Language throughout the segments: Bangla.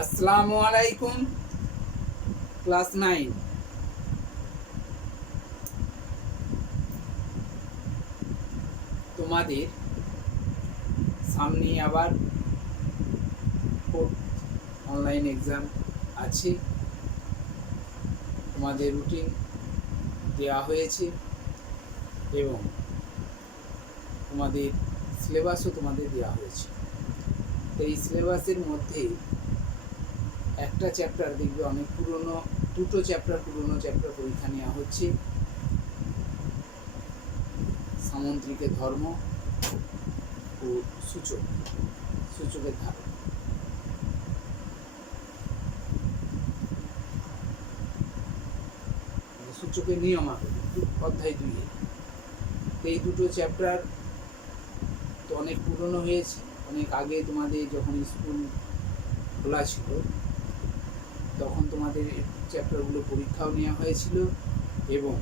আসসালামু আলাইকুম। ক্লাস 9 তোমাদের সামনে আবার ফোর্থ অনলাইন এক্সাম আছে। তোমাদের রুটিন দেওয়া হয়েছে এবং তোমাদের সিলেবাসও তোমাদের দেওয়া হয়েছে। তো এই সিলেবাসের মধ্যে একটা চ্যাপ্টার দেখবে অনেক পুরনো, দুটো পুরনো চ্যাপ্টার পরীক্ষা নেওয়া হচ্ছে। সামন্ত্রিকের ধর্ম ও সূচকের ধারণ। সূচকের নিয়মাবলী অধ্যায় 2। এই দুটো চ্যাপ্টার তো অনেক পুরনো হয়েছে। অনেক আগে তোমাদের যখন স্কুল খোলা ছিল তখন তোমাদের চ্যাপ্টারগুলো পরীক্ষাও নেওয়া হয়েছিল এবং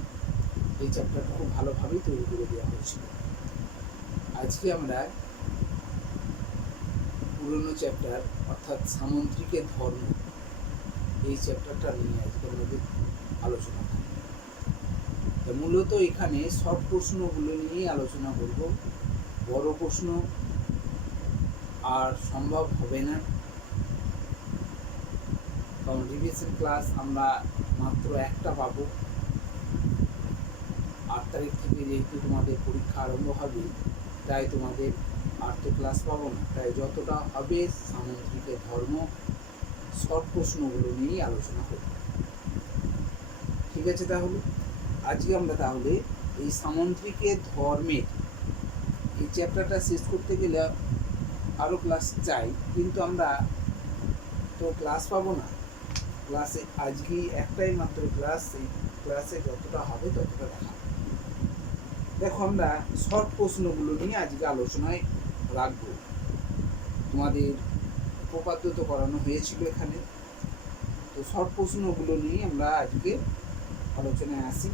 এই চ্যাপ্টারটা খুব ভালোভাবেই তৈরি করে দেওয়া হয়েছিল। আজকে আমরা পুরনো চ্যাপ্টার অর্থাৎ সামন্ত্রিকের ধর্ম, এই চ্যাপ্টারটা নিয়ে আজকে আমাদের আলোচনা করব। মূলত এখানে শর্ট প্রশ্নগুলো নিয়েই আলোচনা করব। বড় প্রশ্ন আর সম্ভব হবে না, কারণ রিভিশন ক্লাস আমরা মাত্র একটা পাবো। 8 তারিখ থেকে যেহেতু তোমাদের পরীক্ষা আরম্ভ হবে, তাই তোমাদের আর তো ক্লাস পাবো না। তাই যতটা হবে সামন্ত্রিকের ধর্ম শর্ট প্রশ্নগুলো নিয়েই আলোচনা করব। ঠিক আছে, তাহলে আজকে আমরা এই সামন্ত্রিকের ধর্মের এই চ্যাপ্টারটা শেষ করতে গেলে আরও ক্লাস চাই, কিন্তু আমরা তো ক্লাস পাবো না। ক্লাসে আজকে একটাই মাত্র ক্লাস, এই ক্লাসে যতটা হবে ততটা দেখা। দেখো, আমরা শর্ট প্রশ্নগুলো নিয়ে আজকে আলোচনায় রাখবো। তোমাদের উপপাদ্য তো করানো হয়েছিল এখানে, তো শর্ট প্রশ্নগুলো নিয়ে আমরা আজকে আলোচনায় আসি।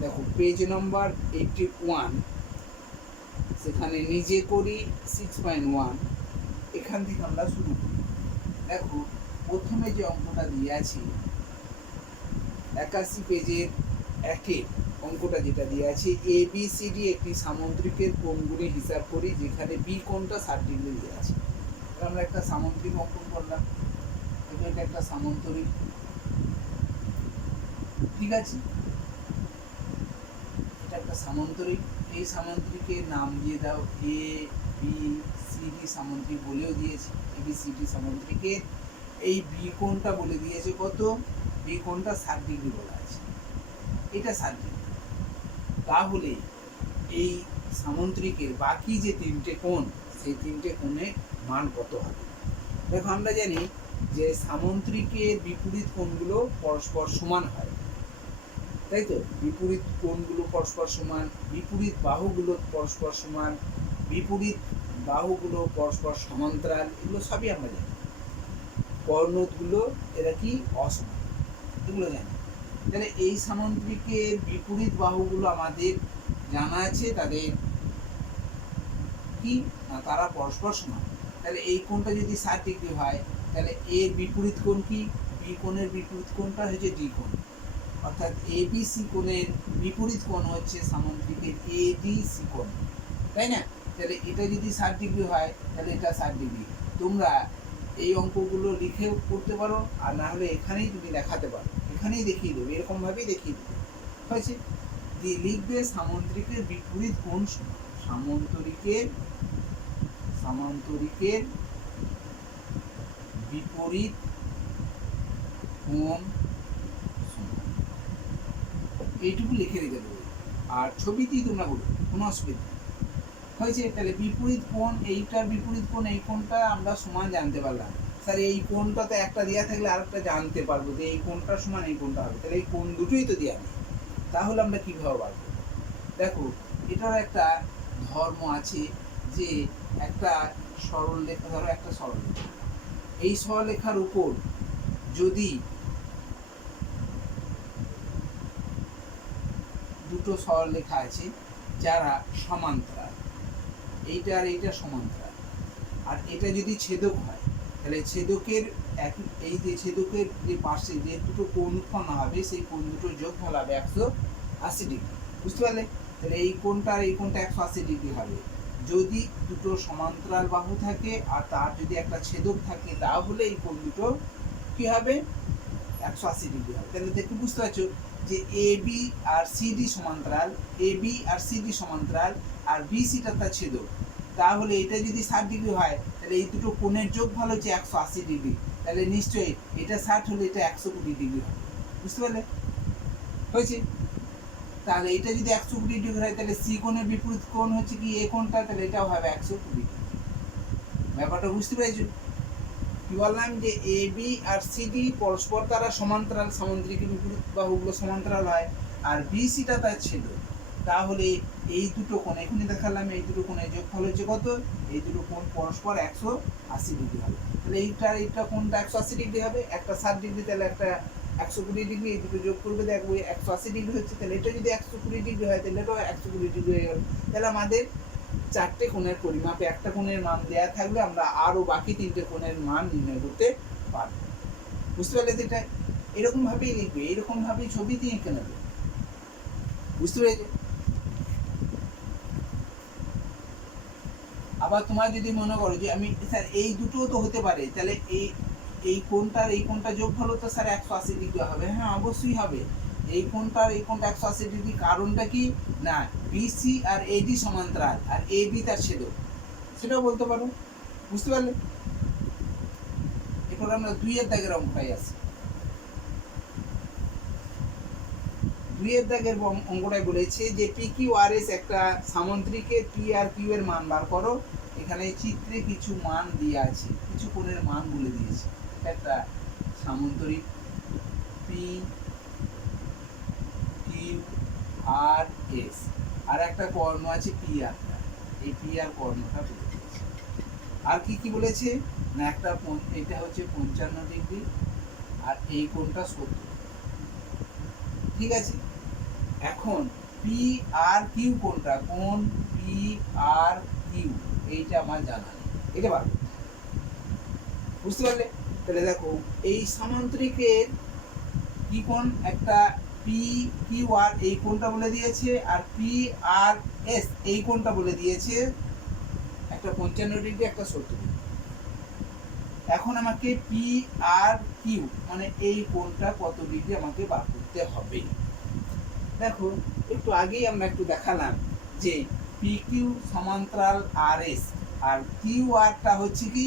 দেখো, পেজ নম্বর 81, সেখানে নিজে করি 6.1, এখান থেকে আমরা শুরু করি। দেখো, প্রথমে যে অঙ্কটা দিয়ে আছে 81 পেজের 1 অঙ্কটা যেটা দিয়ে আছে, ABCD একটি সামন্ত্রিকের কোণগুলি হিসাব করি, যেখানে বি কোণটা 60 ডিগ্রি দিয়ে আছে। আমরা একটা সামন্ত্রিক অঙ্কন করলাম, এটা একটা সামন্তরিক। ঠিক আছে, এটা একটা সামন্তরিক। এই সামন্তরিকের নাম দিয়ে দাও ABCD সামন্ত্রিক বলেও দিয়েছে। ABCD সামন্ত্রিকের এই বি কোণটা বলে দিয়েছে কত, বি কোণটা 60 ডিগ্রি বলা আছে, এটা 60 ডিগ্রি। তাহলে এই সামন্ত্রিকের বাকি যে 3টে কোণ, সেই 3টে কোণের মান কত হবে? দেখো, আমরা জানি যে সামন্ত্রিকের বিপরীত কোণগুলো পরস্পর সমান হয়, তাই তো? বিপরীত কোণগুলো পরস্পর সমান, বিপরীত বাহুগুলো পরস্পর সমান, বিপরীত বাহুগুলো পরস্পর সমান্তরাল, এগুলো সবই আমরা জানি। কর্ণগুলো এরা কি অসমান, এগুলো জানি। তাহলে এই সামন্ত্রিকের বিপরীত বাহুগুলো আমাদের জানা আছে, তাদের কি না, তারা পরস্পর সমান। তাহলে এই কোণটা যদি 60 ডিগ্রি হয়, তাহলে এর বিপরীত কোণ কি? বি কোণের বিপরীত কোণটা হচ্ছে ডি কোণ, অর্থাৎ ABC কোণের বিপরীত কোণ হচ্ছে সামন্ত্রিকের ADC কোণ, তাই না? তাহলে এটা যদি 60 ডিগ্রি হয়, তাহলে এটা 60 ডিগ্রি। তোমরা এই অঙ্কগুলো লিখেও করতে পারো, আর না হলে এখানেই তুমি দেখাতে পারো, এখানেই দেখিয়ে দেবে, এরকমভাবেই দেখিয়ে দেবে। হয়েছে, দিয়ে লিখবে সামন্ত্রিকের বিপরীত কোণ সমান। সামন্তরিকের বিপরীত কোণ সমান, এইটুকু লিখে দিতে পারবে, আর ছবিতেই তোমরা বলবে, কোনো অসুবিধা নেই। হয়েছে, তাহলে বিপরীত কোণ, এইটার বিপরীত কোণ, এই কোণটা আমরা সমান জানতে পারলাম। স্যার, এই কোণটা তো একটা দেওয়া থাকলে আরেকটা জানতে পারবো যে এই কোণটা সমান এই কোণটা হবে, তাহলে এই কোণ দুটোই তো দেওয়া নেই, তাহলে আমরা কীভাবে পারবো? দেখো, এটার একটা ধর্ম আছে যে একটা সরলরেখা, ধরো একটা সরলরেখা, এই সরলরেখার উপর যদি দুটো সরলরেখা আছে যারা সমান্তরাল, এইটা আর এইটা সমান্তরাল, আর এটা যদি ছেদক হয়, তাহলে ছেদকের এই যে ছেদকের যে পাশে যে দুটো কোণ উৎপন্ন হবে সেই কোণ দুটোর যোগফল হবে 180 ডিগ্রি। বুঝতে পারলে? তাহলে এই কোণটা আর এই কোণটা 180 ডিগ্রি হবে। যদি দুটো সমান্তরাল বাহু থাকে আর তার যদি একটা ছেদক থাকে তাহলে এই কোণ দুটো কি হবে? 180 ডিগ্রি হবে। তাহলে দেখে বুঝতে পারছো যে এ বি আর সিডি সমান্তরাল, এ বি আর সিডি সমান্তরাল, আর বিসিটা তার ছেদক। তাহলে এটা যদি 60 ডিগ্রি হয় তাহলে এই দুটো কোণের যোগফল হচ্ছে 180 ডিগ্রি। তাহলে নিশ্চয়ই এটা 60 হলে এটা 120 ডিগ্রি হবে। বুঝতে পারলে? হয়েছে? তাহলে এটা যদি 120 ডিগ্রি হয় তাহলে সি কোণের বিপরীত কোণ হচ্ছে কি এ কোণটা, তাহলে এটাও হবে 120 ডিগ্রি। ব্যাপারটা বুঝতে পেরেছো? কি বললাম যে এ বি আর সিডি পরস্পর তারা সমান্তরাল, সামুদ্রিক বিপরীত বাহুগুলো সমান্তরাল হয়, আর বিসিটা তার ছেদক। তাহলে এই দুটো কোণ এখনই দেখালাম, এই দুটো কোণের যোগফল হচ্ছে কত? এই দুটো কোণ পরস্পর 180 ডিগ্রি হবে। তাহলে এইটা কোণটা 180 ডিগ্রি হবে, একটা 60 ডিগ্রি, তাহলে একটা 120 ডিগ্রি, এই দুটো যোগ করবে দেখবো 180 ডিগ্রি হচ্ছে। তাহলে এটা যদি 120 ডিগ্রি হয় তাহলে এটাও 120 ডিগ্রি হয়ে গেল। তাহলে আমাদের চারটে কোণের পরিমাপে একটা কোণের মান দেয়া থাকলে আমরা আরো বাকি তিনটে কোণের মান নির্ণয় করতে পারবো। বুঝতে পারলে? এটা এরকম ভাবেই লিখবে, এরকম ভাবেই ছবি দিয়ে এঁকে নেবে। বুঝতে পেরেছো? আবার তোমার যদি মনে করো যে আমি স্যার এই দুটো তো হতে পারে, তাহলে এই কোণটার এই কোণটা যোগফল তো স্যার 180 ডিগ্রি হবে। হ্যাঁ, অবশ্যই হবে। এই কোণটার এই কোণটা 180 ডিগ্রি, কারণটা কি না বিসি আর এডি সমান্তরাল আর এ বি তার ছেদক, সেটাও বলতে পারো। বুঝতে পারলে? এরপর আমরা 2 এর দাগের অঙ্কটাই আসি। 2 এর দাগের অঙ্কটাই বলেছে যে পি কিউ আর এস একটা সামুদ্রিকের পি আর কিউ এর মান বার করো। এখানে চিত্রে কিছু মান দিয়ে আছে, কিছু কোণের মান বলে দিয়েছে। একটা সামুদ্রিক পি কিউ আর এস, আর একটা কর্ণ আছে পি আর, এই পি আর কর্ণটা বলে দিয়েছে। আর কি কি বলেছে না একটা এটা হচ্ছে 55 ডিগ্রি আর এই কোণটা 70। ঠিক আছে, এখন পি আর কিউ কোনটা, কোন পি আর কিউ এইটা আমার জানা নেই, এটা বার করতে হবে। বুঝতে পারলে? তাহলে দেখো এই সামান্তরিকের কি কোণ, একটা পি কিউ আর এই কোণটা বলে দিয়েছে, আর পি আর এস এই কোণটা বলে দিয়েছে, একটা 55 ডিগ্রি একটা 70 ডিগ্রি। এখন আমাকে পি আর কিউ মানে এই কোণটা কত ডিগ্রি আমাকে বার করতে হবে। দেখো একটু আগেই আমরা একটু দেখালাম যে পি কিউ সমান্তরাল আর এস, আর কিউ আরটা হচ্ছে কি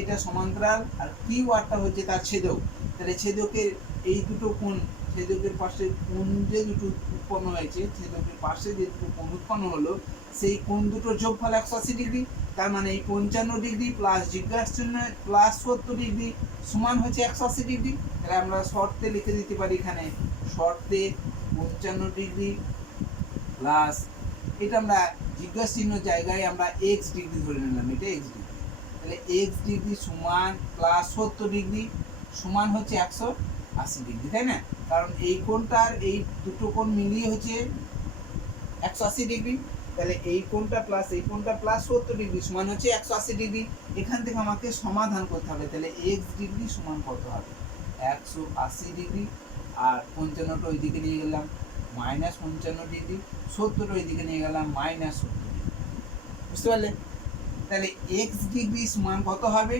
এটা সমান্তরাল, আর কিউ আরটা হচ্ছে তার ছেদক। তাহলে ছেদকের এই দুটো কোণ, ছেদকের পাশে কোণ যে দুটো উৎপন্ন হয়েছে, ছেদকের পাশে যে দুটো কোণ উৎপন্ন হলো সেই কোণ দুটোর যোগফল 180 ডিগ্রি। তার মানে এই 55 ডিগ্রি প্লাস জিজ্ঞাসা চিহ্ন প্লাস 70 ডিগ্রি সমান হচ্ছে 180 ডিগ্রি। তাহলে আমরা শর্তে লিখে দিতে পারি, এখানে শর্তে 55 ডিগ্রি প্লাস এটা আমরা জিজ্ঞাসা চিহ্ন জায়গায় আমরা এক্স ডিগ্রি ধরে নিলাম, এটা এক্স ডিগ্রি। তাহলে এক্স ডিগ্রি সমান প্লাস 70 ডিগ্রি সমান হচ্ছে 180 ডিগ্রি, তাই না? কারণ এই কোণটার এই দুটো কোণ মিলিয়ে হচ্ছে 180 ডিগ্রি। তাহলে এই কোণটা প্লাস এই কোণটা প্লাস 70 ডিগ্রি সমান হচ্ছে 180 ডিগ্রি। এখান থেকে আমাকে সমাধান করতে হবে। তাহলে এক্স ডিগ্রি সমান কত হবে? 180 ডিগ্রি, আর 55টা ওইদিকে নিয়ে গেলাম মাইনাস 55 ডিগ্রি, 70টা ওইদিকে নিয়ে গেলাম মাইনাস 70 ডিগ্রি। বুঝতে পারলে? তাহলে এক্স ডিগ্রি সমান কত হবে?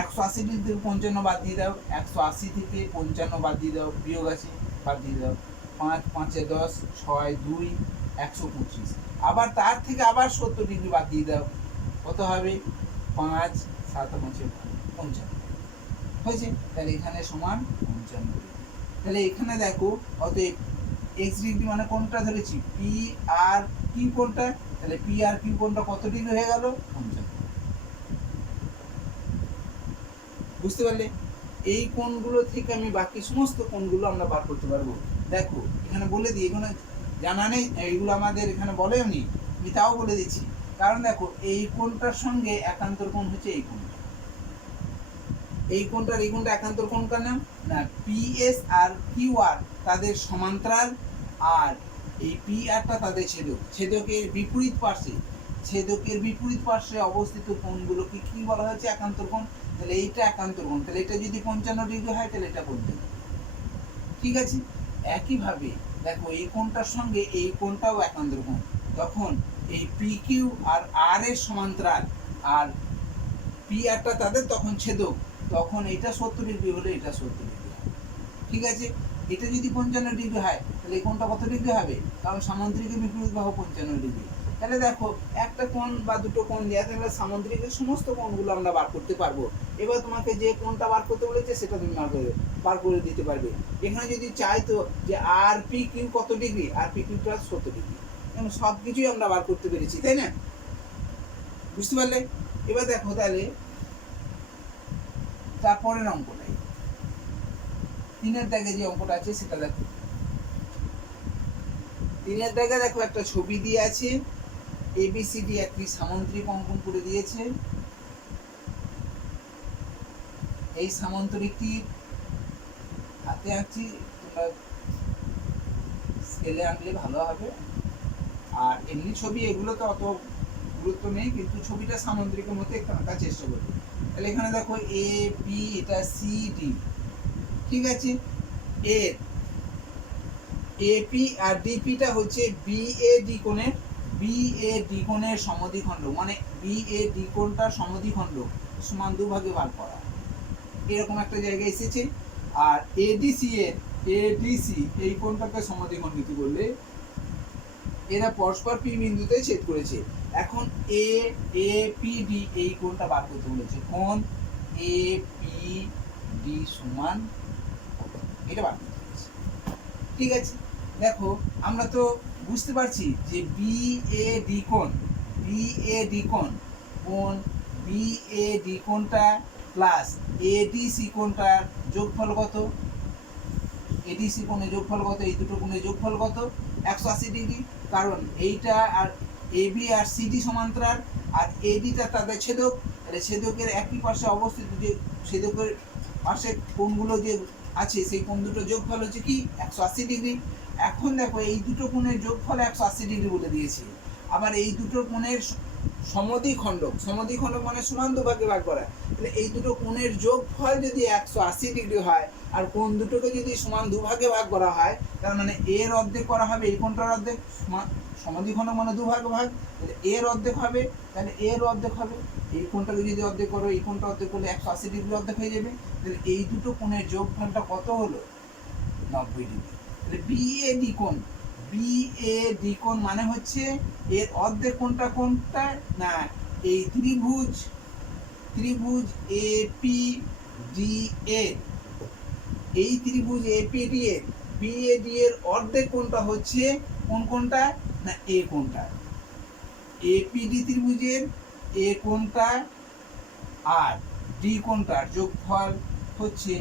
180 ডিগ্রি থেকে 55 বাদ দিয়ে দাও, 180 থেকে 55 বাদ দিয়ে দাও, বিয়োগ আছে বাদ দিয়ে দাও, 5 5 এ 10, 6 2 125। আবার তার থেকে আবার 70 ডিগ্রি বাদ দিয়ে দাও, কত হবে? 5 7 5 55 হয়েছে। তাহলে এখানে সমান 55 ডিগ্রি। তাহলে এখানে দেখো অতএব এক্স ডিগ্রি মানে কোনটা ধরেছি? পি আর কিউ কোনটা, তাহলে পি আর কিউ কোনটা কত ডিগ্রি হয়ে গেল? 55। বুঝতে পারলে? এই কোণগুলো থেকে আমি বাকি সমস্ত কোণগুলো আমরা বার করতে পারবো। দেখো এখানে বলে দিই, এখানে জানা নেই, এইগুলো আমাদের এখানে বলেও নি, আমি তাও বলে দিচ্ছি। কারণ দেখো এই কোণটার সঙ্গে একান্তর কোণ হচ্ছে এই কোণটা, এই কোণটার এই কোণটা একান্তর কোণ কার নাম না পিএস আর কিউ আর তাদের সমান্তরাল, আর এই পি আরটা তাদের ছেদক, ছেদকের বিপরীত পাশে ছেদকের বিপরীত পার্শ্বে অবস্থিত কোণগুলোকে কি বলা হয়েছে? একান্তর কোণ। তাহলে এইটা একান্তর কোণ, তাহলে এটা যদি 55 ডিগ্রি হয় তাহলে এটা 55। ঠিক আছে, একইভাবে দেখো এই কোণটার সঙ্গে এই কোণটাও একান্তর কোণ, তখন এই পি কিউ আর আর এর সমান্তরাল আর পি আরটা তাদের তখন ছেদক, তখন এটা 70 ডিগ্রি হলে এটা 70 ডিগ্রি হবে। ঠিক আছে, এটা যদি 55 ডিগ্রি হয় তাহলে এই কোণটা কত ডিগ্রি হবে? কারণ সামান্তরিকের বিপরীত বাহু 55 ডিগ্রি। তাহলে দেখো একটা কোণ বা দুটো কোণ দেওয়া থাকলে সামান্তরিকের সমস্ত কোণগুলো আমরা বার করতে পারবো। এবার তোমাকে যে কোণটা বার করতে বলেছে সেটা তুমি বার করে দিতে পারবে। এখানে যদি চাইতো যে আর পি কিউ কত ডিগ্রি, আর পি কিউ প্লাস 70 ডিগ্রি, এবং সব কিছুই আমরা বার করতে পেরেছি, তাই না? বুঝতে পারলে? এবার দেখো তাহলে তারপরের অঙ্কটাই, 3-এর দাগে যে অঙ্কটা আছে সেটা দেখো। 3-এর দাগে দেখো একটা ছবি দিয়ে আছে, এবিসিডি একটি সামান্তরিক অঙ্কন করে দিয়েছে। এই সামান্তরিকটি হাতে আঁকছি, তোমরা স্কেলে আঁকলে ভালো হবে। আর এমনি ছবি এগুলো তো অত গুরুত্ব নেই, কিন্তু ছবিটা সামান্তরিকের মধ্যে একটু আঁকার চেষ্টা করবে। তাহলে এখানে দেখো এ বি, এটা সি ডি। ঠিক আছে, এর এপি আর ডিপিটা হচ্ছে বিএডি কোণের, বিএডি কোণের সমদ্বিখণ্ড, মানে বিএডি কোণটার সমদ্বিখণ্ড সমান দুভাগে ভাগ করা, এরকম একটা জায়গায় এসেছে। আর এডিসি এর, এডিসি এই কোণটাকে সমদ্বিখণ্ডিত করলে এরা পরস্পর পি বিন্দুতে ছেদ করেছে। এখন এ পি ডি এই কোণটা বার করতে বলেছে, কোণ এ পি ডি সমান এটা বার করতে বলেছে। ঠিক আছে, দেখো আমরা তো বুঝতে পারছি যে বিএডি কোণ, বিএডি কোণ কোণ বিএডি কোণটা প্লাস এডিসি কোণটার যোগফল কত? এডিসি কোণের যোগফল কত? এই দুটো কোণের যোগফল কত? 180 ডিগ্রি। কারণ এইটা আর এবি আর সিডি সমান্তরাল, আর এডিটা তাদের ছেদক, তাহলে ছেদকের একই পাশে অবস্থিত যে ছেদকের পাশে কোণগুলো যে আছে সেই কোণ দুটো যোগফল হচ্ছে কি 180 ডিগ্রি। এখন দেখো এই দুটো কোণের যোগফল 180 ডিগ্রি বলে দিয়েছি। আবার এই দুটো কোণের সমদ্বিখণ্ডক, সমদ্বিখণ্ডক মানে সমান দুভাগে ভাগ করা, তাহলে এই দুটো কোণের যোগফল যদি 180 ডিগ্রি হয় আর কোণ দুটোকে যদি সমান দুভাগে ভাগ করা হয়, তার মানে এর অর্ধেক করা হবে এই কোণটার অর্ধেক, সমদ্বিখণ্ডক মানে দুভাগে ভাগ, তাহলে এর অর্ধেক হবে, তাহলে এর অর্ধেক হবে। এই কোণটাকে যদি অর্ধেক করো, এই কোণটা অর্ধেক করলে 180 ডিগ্রি অর্ধেক হয়ে যাবে। তাহলে এই দুটো কোণের যোগফলটা কত হলো? 90 ডিগ্রি। তাহলে বিএডি কোণ, বিএডি কোণ মানে হচ্ছে এর অর্ধেক কোণটা কোনটা না, এই ত্রিভুজ, ত্রিভুজ এপিডিএ, এই ত্রিভুজ এপিডিএ বিএডি এর অর্ধেক কোণটা হচ্ছে কোন কোণটা না, এ কোণটা। এপিডি ত্রিভুজের এ কোণটা আর ডি কোণটার যোগফল হচ্ছে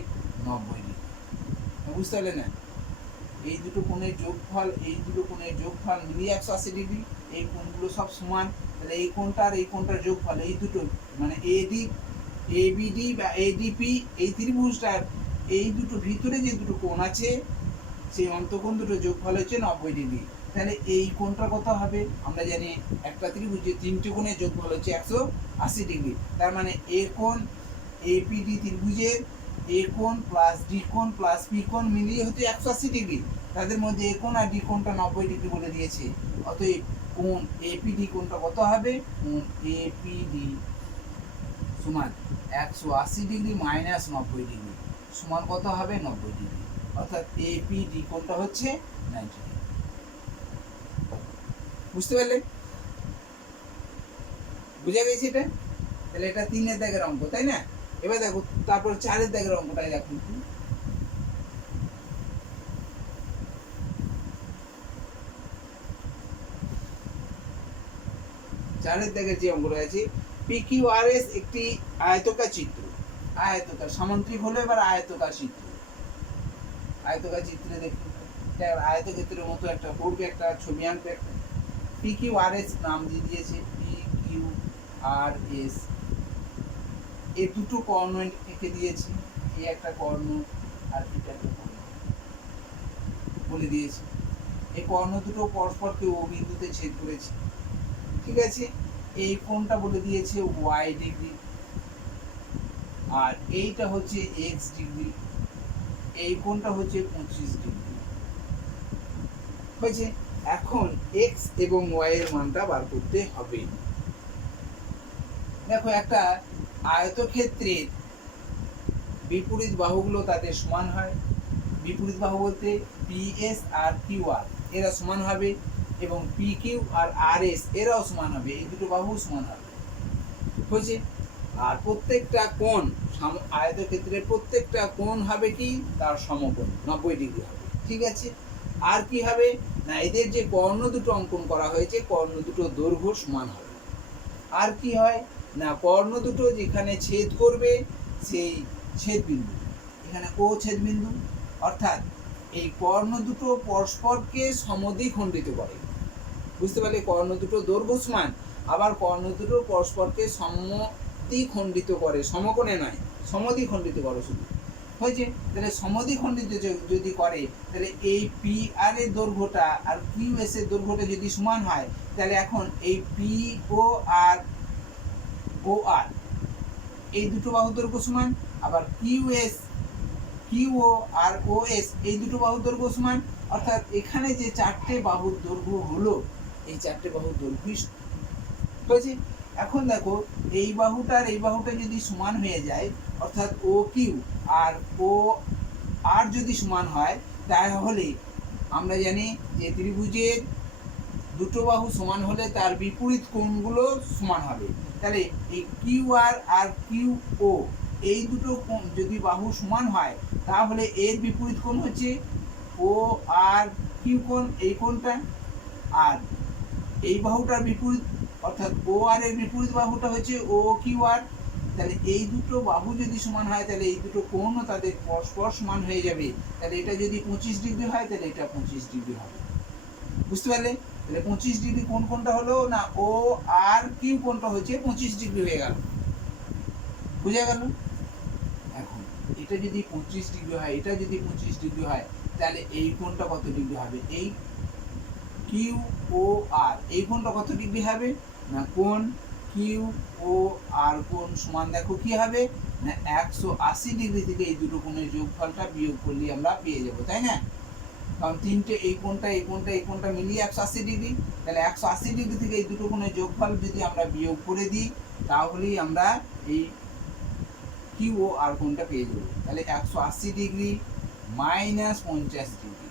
90 ডিগ্রি। বুঝতে পারলে না? এই দুটো কোণের যোগফল, এই দুটো কোণের যোগফল মিলিয়ে 180 ডিগ্রি। এই কোণগুলো সব সমান, তাহলে এই কোণটা আর এই কোণটার যোগফল এই দুটো মানে এডি, এবিডি বা এডিপি এই ত্রিভুজটার এই দুটো ভিতরে যে দুটো কোণ আছে সেই অন্তঃকোণ দুটো যোগফল হচ্ছে 90 ডিগ্রি। তাহলে এই কোণটা কত হবে? আমরা জানি একটা ত্রিভুজে তিনটে কোণের যোগফল হচ্ছে 180 ডিগ্রি। তার মানে এ কোণ, এপিডি ত্রিভুজের এ কোণ প্লাস ডি কোণ প্লাস পি কোণ মিলিয়ে হচ্ছে 180 ডিগ্রি। তাদের মধ্যে এ কোণ আর ডি কোণটা 90 ডিগ্রি বলে দিয়েছে। অতএব কোণ এপিডি কোণটা কত হবে? কোণ এপিডি সমান 180 ডিগ্রি মাইনাস 90 ডিগ্রি সমান কত হবে? 90 ডিগ্রি। অর্থাৎ এপিডি কোণটা হচ্ছে 90 ডিগ্রি। বুঝতে পারলে? বুঝে গেছি এটা? তাহলে এটা 3-এর দাগের অঙ্ক, তাই না? এবার দেখো তারপর 4-এর দাগের অঙ্কটাই দেখো। 4-এর দাগের যে অঙ্কটা আছে, পিকিউআরএস একটি আয়তকার চিত্র, আয়তকার সামান্তরিক হলো, এবার আয়তকার চিত্র। আয়তকার চিত্রে দেখুন আয়তক্ষেত্রের মতো একটা পড়বে, একটা ছবি আনবে, একটা পিকিউআরএস নাম দিয়ে দিয়েছে, পিকিউআরএস। এই দুটো কর্ণ এঁকে দিয়েছে, এই একটা কর্ণ আর এটা একটা কর্ণ বলে দিয়েছে। এই কর্ণ দুটো পরস্পরকে ও বিন্দুতে ছেদ করেছে। ঠিক আছে, এই কোণটা বলে দিয়েছে ওয়াই ডিগ্রি, আর এইটা হচ্ছে এক্স ডিগ্রি, এই কোণটা হচ্ছে 25 ডিগ্রি হয়েছে। এখন এক্স এবং ওয়াই এর মানটা বার করতে হবে। দেখো একটা আয়তক্ষেত্রের বিপরীত বাহুগুলো তাদের সমান হয়। বিপরীত বাহু বলতে পিএস আর কিউআর এরা সমান হবে, এবং পি কিউ আর আর এস এরাও সমান হবে, এই দুটো বাহু সমান হবে হয়েছে। আর প্রত্যেকটা কোণ আয়তক্ষেত্রের প্রত্যেকটা কোণ হবে কি তার সমকোণ 90 ডিগ্রি হবে, ঠিক আছে। আর কি হবে না, এদের যে কর্ণ দুটো অঙ্কন করা হয়েছে কর্ণ দুটো দৈর্ঘ্য সমান হবে। আর কি হয় না, কর্ণ দুটো যেখানে ছেদ করবে সেই ছেদ বিন্দু, এখানে ও ছেদ বিন্দু, অর্থাৎ এই কর্ণ দুটো পরস্পরকে সমদ্বিখণ্ডিত করে। বুঝতে পারলে, কর্ণ দুটো দৈর্ঘ্য সমান, আবার কর্ণ দুটো পরস্পরকে সমদ্বিখণ্ডিত করে, সমকোণে নয়, সমদ্বিখণ্ডিত করে শুধু হয়েছে। তাহলে সমদ্বিখণ্ডিত যদি করে, তাহলে এই পি আর এর দৈর্ঘ্যটা আর কিউ এস এর দৈর্ঘ্যটা যদি সমান হয়, তাহলে এখন এই পি ও আর এই দুটো বাহুর দৈর্ঘ্য সমান, আবার কিউ ও আর ও এস এই দুটো বাহুর দৈর্ঘ্য সমান, অর্থাৎ এখানে যে চারটে বাহুর দৈর্ঘ্য হলো এই চারটে বাহুর দৈর্ঘ্যই হয়েছে। এখন দেখো এই বাহুটার এই বাহুটা যদি সমান হয়ে যায়, অর্থাৎ ও কিউ আর ও আর যদি সমান হয়, তাহলে আমরা জানি যে ত্রিভুজের দুটো বাহু সমান হলে তার বিপরীত কোণগুলো সমান হবে। তাহলে এই কিউ আর কিউ ও এই দুটো কোণ যদি বাহু সমান হয়, তাহলে এর বিপরীত কোণ হচ্ছে ও আর কিউ কোণ, এই কোণটা, আর এই বাহুটার বিপরীত অর্থাৎ ও আর এর বিপরীত বাহুটা হচ্ছে ও কিউ আর। তাহলে এই দুটো বাহু যদি সমান হয়, তাহলে এই দুটো কোণও তাদের পরস্পর সমান হয়ে যাবে। তাহলে এটা যদি 25 ডিগ্রি হয়, তাহলে এটা 25 ডিগ্রি হবে। বুঝতে পারলে, তাহলে 25 ডিগ্রি কোনটা হলো না, ও আর কিউ কোণটা হচ্ছে 25 ডিগ্রি হয়ে গেল, বুঝে গেল। এখন এটা যদি 25 ডিগ্রি হয়, এটা যদি 25 ডিগ্রি হয়, তাহলে এই কোণটা কত ডিগ্রি হবে, এই কিউ ও আর এই কোণটা কত ডিগ্রি হবে না, কোণ কিউ ও আর কোণ সমান দেখো কি হবে না 180 ডিগ্রি থেকে এই দুটো কোণের যোগফলটা বিয়োগ করলে আমরা পেয়ে যাব, তাই না। কারণ তিনটে এই কোণটা মিলিয়ে 180 ডিগ্রি, তাহলে 180 ডিগ্রি থেকে এই দুটো কোণের যোগফল যদি আমরা বিয়োগ করে দিই, তাহলেই আমরা এই কিউ ও আর কোণটা পেয়ে যাব। তাহলে 180 ডিগ্রি মাইনাস 50 ডিগ্রি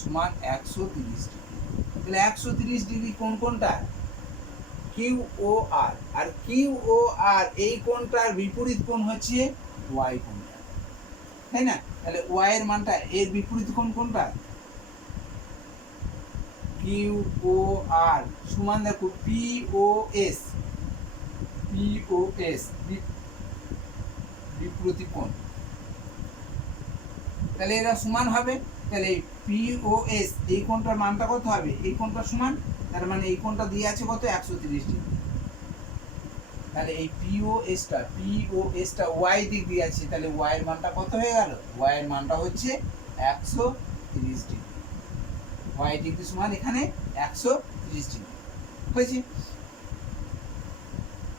সমান 130 ডিগ্রি। তাহলে 130 ডিগ্রি কোনটা, কিউ ও আর, আর কিউ ও আর এই কোণটার বিপরীত কোণ হচ্ছে ওয়াই কোণটা, তাই না। তাহলে ওয়াই এর মানটা এর বিপরীত কোণ কোনটা, কিউ ও আর সমান দেখো পি ও এস বিপরীত কোণ, তাহলে এরা সমান হবে। তাহলে পি ও এস এই কোণটার মানটা কত হবে, এই কোণটা সমান, তার মানে এই কোণটা দিয়ে আছে কত 130 ডিগ্রি। তাহলে এই পি ও এসটা ওয়াই ডিগ্রি আছে, তাহলে ওয়াই এর মানটা কত হয়ে গেল, ওয়াই এর মানটা হচ্ছে 130 ডিগ্রি। ওয়াই ডিগ্রি সমান এখানে 130 ডিগ্রি হয়েছে।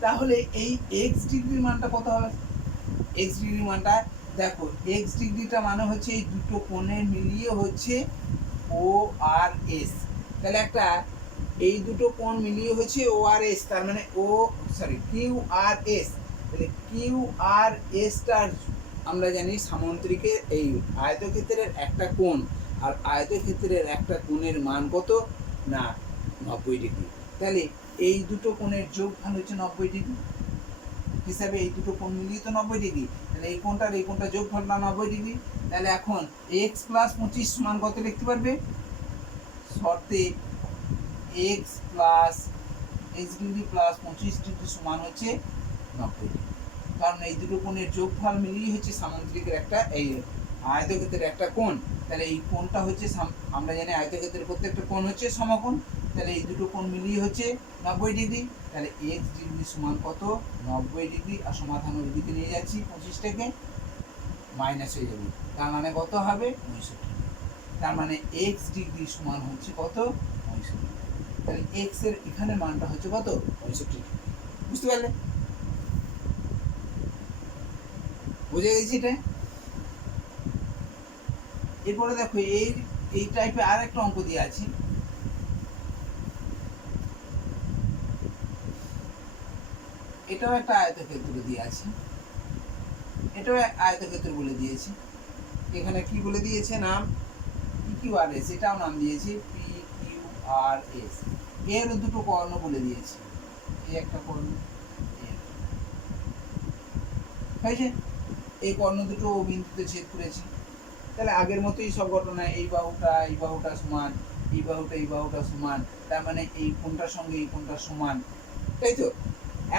তাহলে এই এক্স ডিগ্রির মানটা কত হবে, এক্স ডিগ্রির মানটা দেখো, এক্স ডিগ্রিটা মানে হচ্ছে এই দুটো কোণের মিলিয়ে হচ্ছে ও আর এস। তাহলে একটা এই দুটো কোণ মিলিয়ে হচ্ছে ও আর এস, তার মানে কিউ আর এস। তাহলে কিউ আর এসটার আমরা জানি সামান্তরিকের এই আয়তক্ষেত্রের একটা কোণ, আর আয়তক্ষেত্রের একটা কোণের মান কত না 90 ডিগ্রি। তাহলে এই দুটো কোণের যোগফল হচ্ছে 90 ডিগ্রি হিসাবে, এই দুটো কোণ মিলিয়ে তো 90 ডিগ্রি, তাহলে এই কোণটা যোগফলটা 90 ডিগ্রি। তাহলে এখন এক্স প্লাস 25 সমান কত লিখতে পারবে, শর্তে এক্স ডিগ্রি প্লাস 25 ডিগ্রি সমান হচ্ছে 90 ডিগ্রি। কারণ এই দুটো কোণের যোগফল মিলিয়ে হচ্ছে সামান্তরিকের একটা এই আয়তক্ষেত্রের একটা কোণ। তাহলে এই কোণটা হচ্ছে আমরা জানি আয়তক্ষেত্রের প্রত্যেকটা কোণ হচ্ছে সমকোণ, তাহলে এই দুটো কোণ মিলিয়ে হচ্ছে 90 ডিগ্রি। তাহলে এক্স ডিগ্রি সমান কত 90 ডিগ্রি, আর সমাধান ওই দিকে নিয়ে যাচ্ছি 25টাকে মাইনাস হয়ে যাবে, তার মানে কত হবে 65। তার মানে এক্স ডিগ্রি সমান হচ্ছে কত 65। তাহলে এক্স এর এখানে মানটা হচ্ছে কত 65। পারলে? বুঝে গেছি এটা। এরপরে দেখো এই টাইপের আর একটা অঙ্ক দিয়ে আছে। এটাও একটা আয়তক্ষেত্র দিয়ে আছে, এটাও আয়তক্ষেত্র বলে দিয়েছে। এখানে কি বলে দিয়েছে নাম, পি কিউ আর এস, এটাও নাম দিয়েছে পি কিউ আর এস। এর দুটো কর্ণ বলে দিয়েছে, এই একটা কর্ণ, হয়েছে। এই কর্ণ দুটো ও বিন্দুতে ছেদ করেছে। তাহলে আগের মতোই সব ঘটনা, এই বাহুটা সমান, এই বাহুটা সমান, তার মানে এই কোণটার সঙ্গে এই কোণটা সমান, তাই তো।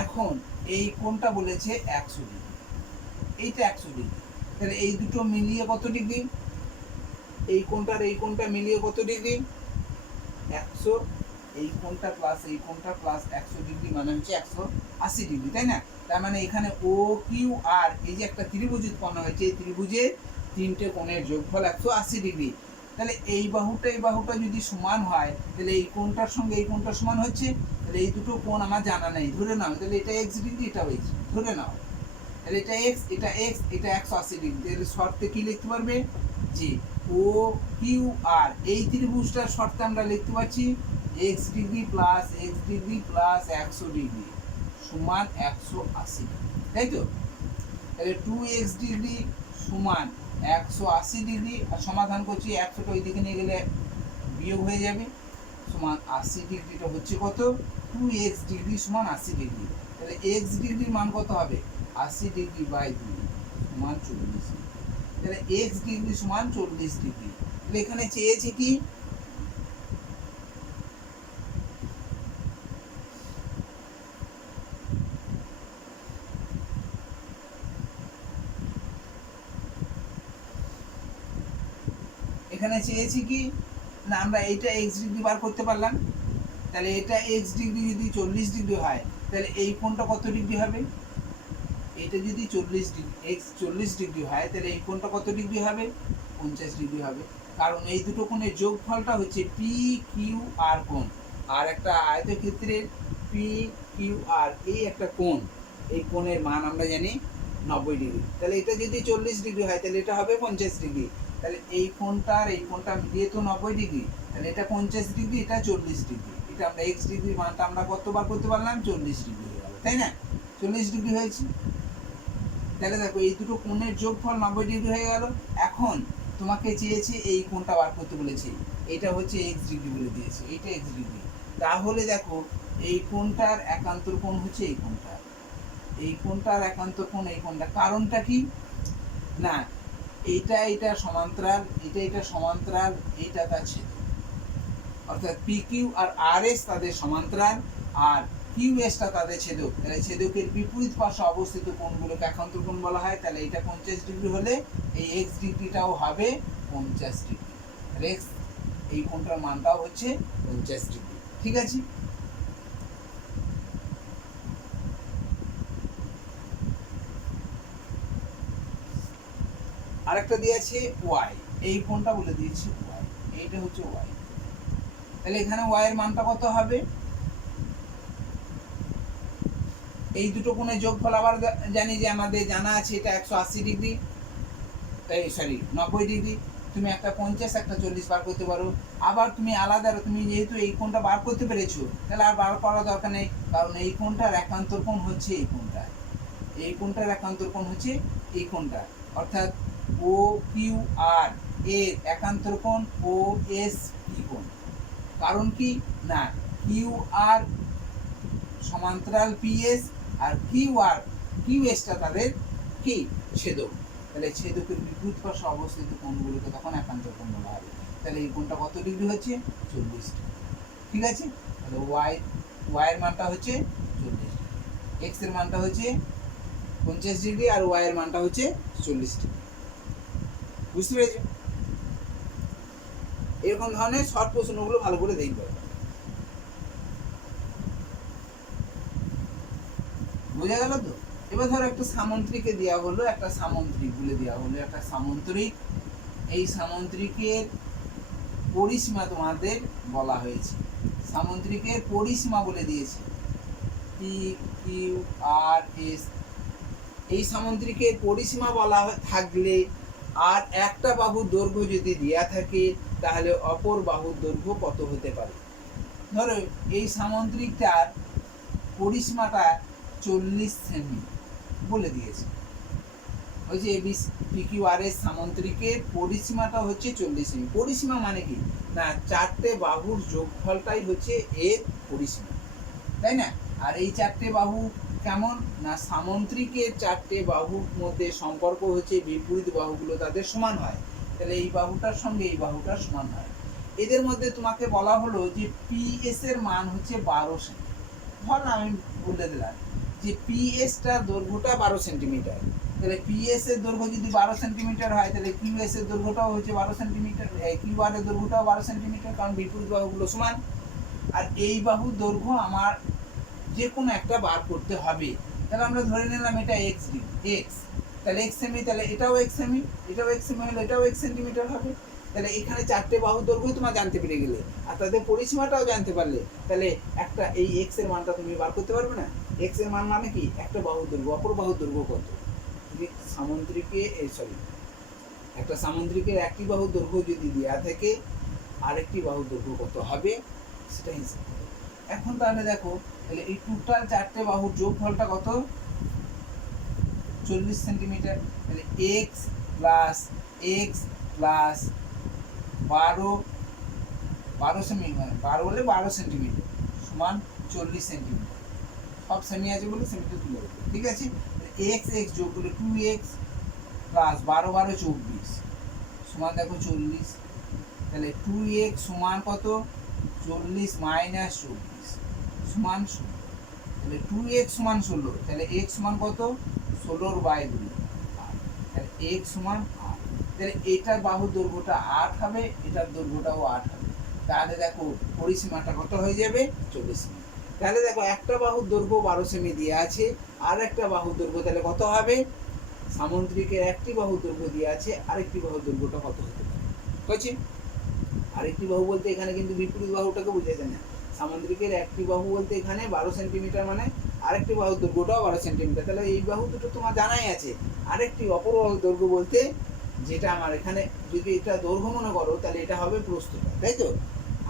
এখন এই কোণটা বলেছে 100 ডিগ্রি, এইটা 100 ডিগ্রি। তাহলে এই দুটো মিলিয়ে কত ডিগ্রি, এই কোণটা মিলিয়ে কত ডিগ্রি, 100। এই কোণটা প্লাস এই কোণটা প্লাস 100 ডিগ্রি মানে হচ্ছে 180 ডিগ্রি, তাই না। তার মানে এখানে ও কিউ আর, এই যে একটা ত্রিভুজ উৎপন্ন হয়েছে, এই ত্রিভুজের তিনটে কোণের যোগফল 180 ডিগ্রি। তাহলে এই বাহুটা যদি সমান হয়, তাহলে এই কোণটার সঙ্গে এই কোণটা সমান হচ্ছে। তাহলে এই দুটো কোণ আমার জানা নেই, ধরে নাও। তাহলে এটা x ডিগ্রি, এটাও x ধরে নাও। তাহলে এটা x, এটা 180 ডিগ্রি। তাহলে শর্তে কি লিখতে পারবে, যে ও কিউ আর এই ত্রিভুজটার শর্তে আমরা লিখতে পাচ্ছি x ডিগ্রি প্লাস 100 ডিগ্রি সমান 180 ডিগ্রি, তাই তো। তাহলে 2x ডিগ্রি সমান 180 ডিগ্রি, আর সমাধান করছি 100টা ওই দিকে নিয়ে গেলে বিয়োগ হয়ে যাবে, সমান 80 ডিগ্রিটা হচ্ছে কত, 2x ডিগ্রি সমান 80 ডিগ্রি। তাহলে x ডিগ্রির মান কত হবে, 80 ডিগ্রি বাই 2 সমান 40 ডিগ্রি। তাহলে x ডিগ্রি সমান 40 ডিগ্রি। তাহলে এখানে চেয়েছে কি, এখানে চেয়েছি কি না, আমরা এইটা x ডিগ্রি বার করতে পারলাম। তাহলে এটা x ডিগ্রি যদি 40 ডিগ্রি হয়, তাহলে এই কোণটা কত ডিগ্রি হবে, এটা যদি 40 ডিগ্রি x 40 ডিগ্রি হয়, তাহলে এই কোণটা কত ডিগ্রি হবে, 50 ডিগ্রি হবে। কারণ এই দুটো কোণের যোগফলটা হচ্ছে পি কিউ আর কোণ, আর একটা আয়তক্ষেত্রের পি কিউ আর এই একটা কোণ, এই কোণের মান আমরা জানি 90 ডিগ্রি। তাহলে এটা যদি 40 ডিগ্রি হয়, তাহলে এটা হবে 50 ডিগ্রি। তাহলে এই কোণটা মিলিয়ে তো 90 ডিগ্রি, তাহলে এটা 50 ডিগ্রি, এটা 40 ডিগ্রি। এটা আমরা x ডিগ্রির মানটা আমরা কতবার করতে পারলাম, 40 ডিগ্রি হয়ে গেল, তাই না, 40 ডিগ্রি হয়েছে। তাহলে দেখো এই দুটো কোণের যোগফল 90 ডিগ্রি হয়ে গেল। এখন তোমাকে চেয়েছে এই কোণটা বার করতে বলেছে, এটা হচ্ছে x ডিগ্রি বলে দিয়েছে, এটা x ডিগ্রি। তাহলে দেখো এই কোণটার একান্তর কোণ হচ্ছে এই কোণটা, এই কোণটার একান্তর কোণ এই কোণটা। কারণটা কি না, এটা সমান্তরাল, এটা সমান্তরাল, এইটা তার ছেদ, অর্থাৎ পি কিউ আর আর এস তাদের সমান্তরাল, আর কিউ এসটা তাদের ছেদক। তাহলে ছেদকের বিপরীত পাশে অবস্থিত কোণগুলোকে একান্তর কোণ বলা হয়। তাহলে এটা 50 ডিগ্রি হলে এই x ডিগ্রিটাও হবে 50 ডিগ্রি। তাহলে x এই কোণটার মানটাও হচ্ছে 50 ডিগ্রি, ঠিক আছে। আরেকটা দিয়েছে y, এই কোণটা বলে দিয়েছি y, এইটা হচ্ছে y। তাহলে এখানে y এর মানটা কত হবে, এই দুটো কোণের যোগফল আবার জানি যে আমাদের জানা আছে, এটা 180 ডিগ্রি, এই সরি 90 ডিগ্রি। তুমি একটা 50 একটা 40 বার করতে পারো। আবার তুমি আলাদা, তুমি যেহেতু এই কোণটা বার করতে পেরেছো, তাহলে আর বার করার দরকার নেই, কারণ এই কোণটার একান্তর কোণ হচ্ছে এই কোণটা, এই কোণটার একান্তর কোণ হচ্ছে এই কোণটা। অর্থাৎ ও কিউ আর এর একান্তর কোণ ও এস পি কোণ। কারণ কি না, কিউ আর সমান্তরাল পিএস, আর কিউ এসটা তাদের কি ছেদক। তাহলে ছেদকের বিপরীত পাশে অবস্থিত কোণগুলোকে তখন একান্তর কোণ বলা হবে। তাহলে এই কোণটা কত ডিগ্রি হচ্ছে, 40 ডিগ্রি, ঠিক আছে। তাহলে ওয়াই এর মানটা হচ্ছে 40 ডিগ্রি, এক্স এর মানটা হচ্ছে 50 ডিগ্রি, আর ওয়াই এর মানটা হচ্ছে 40 ডিগ্রি। বুঝতে পেরেছো? এরকম ধরনের শর্ট প্রশ্নগুলো ভালো করে দেখবে, বোঝা গেল তো। এবার ধরো একটা সামন্ত্রিকে দেওয়া হলো, একটা সামন্ত্রিক বলে দেওয়া হলো, একটা সামন্ত্রিক, এই সামন্ত্রিকের পরিসীমা তোমাদের বলা হয়েছে, সামন্ত্রিকের পরিসীমা বলে দিয়েছে পি কিউ আর এস, এই সামুদ্রিকের পরিসীমা বলা থাকলে আর একটা বাহুর দৈর্ঘ্য যদি দেওয়া থাকে তাহলে অপর বাহুর দৈর্ঘ্য কত হতে পারে। ধরো এই সামুদ্রিকটার পরিসীমাটা 40 সেমি বলে দিয়েছে, ওই যে PQRS সামুদ্রিকের পরিসীমাটা হচ্ছে 40 সেমি। পরিসীমা মানে কি না, চারটে বাহুর যোগফলটাই হচ্ছে এর পরিসীমা, তাই না? আর এই চারটে বাহু কেমন না, সামুদ্রিকের চারটে বাহুর মধ্যে সম্পর্ক হচ্ছে বিপরীত বাহুগুলো তাদের সমান হয়, তাহলে এই বাহুটার সঙ্গে এই বাহুটার সমান হয়। এদের মধ্যে তোমাকে বলা হলো যে PS এর মান হচ্ছে 12 সেমি। ধর আমি বলে দিলাম যে PS টার দৈর্ঘ্যটা 12 সেন্টিমিটার, তাহলে PS এর দৈর্ঘ্য যদি 12 সেন্টিমিটার হয় তাহলে QS এর দৈর্ঘ্যটাও হচ্ছে 12 সেন্টিমিটার, QR এর দৈর্ঘ্যটাও 12 সেন্টিমিটার, কারণ বিপরীত বাহুগুলো সমান। আর এই বাহুর দৈর্ঘ্য আমার যে কোনো একটা বার করতে হবে, তাহলে আমরা ধরে নিলাম এটা x, তাহলে x সেমি, তাহলে এটাও x সেমি, এটাও x সেমি হলে এটাও x সেন্টিমিটার হবে। তাহলে এখানে চারটে বাহুর দৈর্ঘ্য তোমার জানতে পেরে গেলে আর তাদের পরিসীমাটাও জানতে পারলে, তাহলে একটা এই x এর মানটা তুমি বার করতে পারবে না। x এর মান মানে কি, একটা বাহুর দৈর্ঘ্য, অপর বাহুর দৈর্ঘ্য কত। একটা সামুদ্রিকের একটি বাহুর দৈর্ঘ্য যদি দেওয়া থাকে আরেকটি বাহুর দৈর্ঘ্য কত হবে সেটা হিসাব। এখন তাহলে দেখো, তাহলে এই টোটাল চারটে বাহুর যোগফলটা কত, 40 সেন্টিমিটার। তাহলে x প্লাস 12 সেমি, মানে 12 বলে 12 সেন্টিমিটার সমান 40 সেন্টিমিটার। সব সেমি আছে বলে সেমিটা তুলে দেবো, ঠিক আছে। x যোগ করলে 2x প্লাস 12 12 24 সমান দেখো 40। তাহলে 2x সমান কত, 40 মাইনাস 24 সমান 16। তাহলে 2x সমান 16, তাহলে x সমান কত, 16/2, তাহলে x সমান 8। তাহলে এটার বাহুর দৈর্ঘ্যটা 8 হবে, এটার দৈর্ঘ্যটাও 8 হবে। তাহলে দেখো পরিসীমাটা কত হয়ে যাবে, 40 সেমি। তাহলে দেখো একটা বাহুর দৈর্ঘ্য 12 সেমি দিয়ে আছে, আর একটা বাহুর দৈর্ঘ্য তাহলে কত হবে, সামুদ্রিকের একটি বাহুর দৈর্ঘ্য দিয়ে আছে, আরেকটি বাহুর দৈর্ঘ্যটা কত হতে পারে বুঝছি। আরেকটি বাহু বলতে এখানে কিন্তু বিপরীত বাহুটাকে বুঝাইছে না, সামুদ্রিকের একটি বাহু বলতে এখানে 12 সেন্টিমিটার মানে আরেকটি বাহুর দৈর্ঘ্যটাও 12 সেন্টিমিটার। তাহলে এই বাহু দুটো তোমার জানাই আছে। আরেকটি অপর বাহুর দৈর্ঘ্য বলতে যেটা আমার এখানে, যদি এটা দৈর্ঘ্য মনে করো তাহলে এটা হবে প্রস্থটা, তাই তো।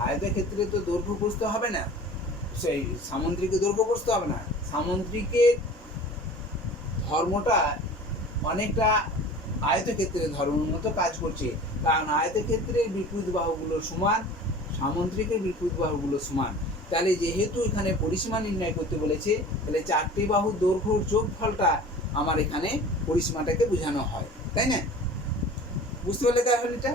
আয়তের ক্ষেত্রে তো দৈর্ঘ্য প্রস্থ হবে না, সেই সামুদ্রিকের দৈর্ঘ্য প্রস্থ হবে না। সামুদ্রিকের ধর্মটা অনেকটা আয়তক্ষেত্রের ধর্মের মতো কাজ করছে, কারণ আয়তক্ষেত্রের বিপরীত বাহুগুলো সমান, সামুদ্রিকের বিপরীত বাহুগুলো সমান। তাহলে যেহেতু এখানে পরিসীমা নির্ণয় করতে বলেছে, তাহলে চারটি বাহুর দৈর্ঘ্যর যোগফলটা আমার এখানে পরিসীমাটাকে বোঝানো হয়, তাই না? বুঝতে পারলে তাহলে এটা?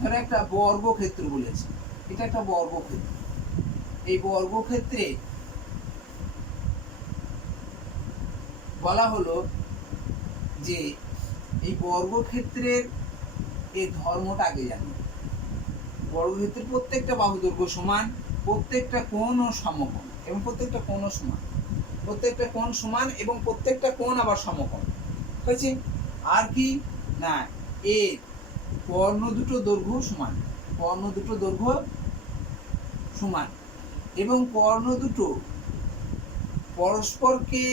ধরো একটা বর্গক্ষেত্র বলেছে, এটা একটা বর্গক্ষেত্র। এই বর্গক্ষেত্রে বলা হলো যে এই বর্গক্ষেত্রের এই ধর্মটা আগে জানি। বর্গক্ষেত্রের প্রত্যেকটা বাহু দৈর্ঘ্য সমান, প্রত্যেকটা কোণও সমকোণ এবং প্রত্যেকটা কোণও সমান, প্রত্যেকটা কোণ সমান এবং প্রত্যেকটা কোণ আবার সমকোণ হয়েছে। আর কি না, এর কর্ণ দুটো দৈর্ঘ্য সমান, কর্ণ দুটো দৈর্ঘ্য সমান এবং কর্ণ দুটো পরস্পরকে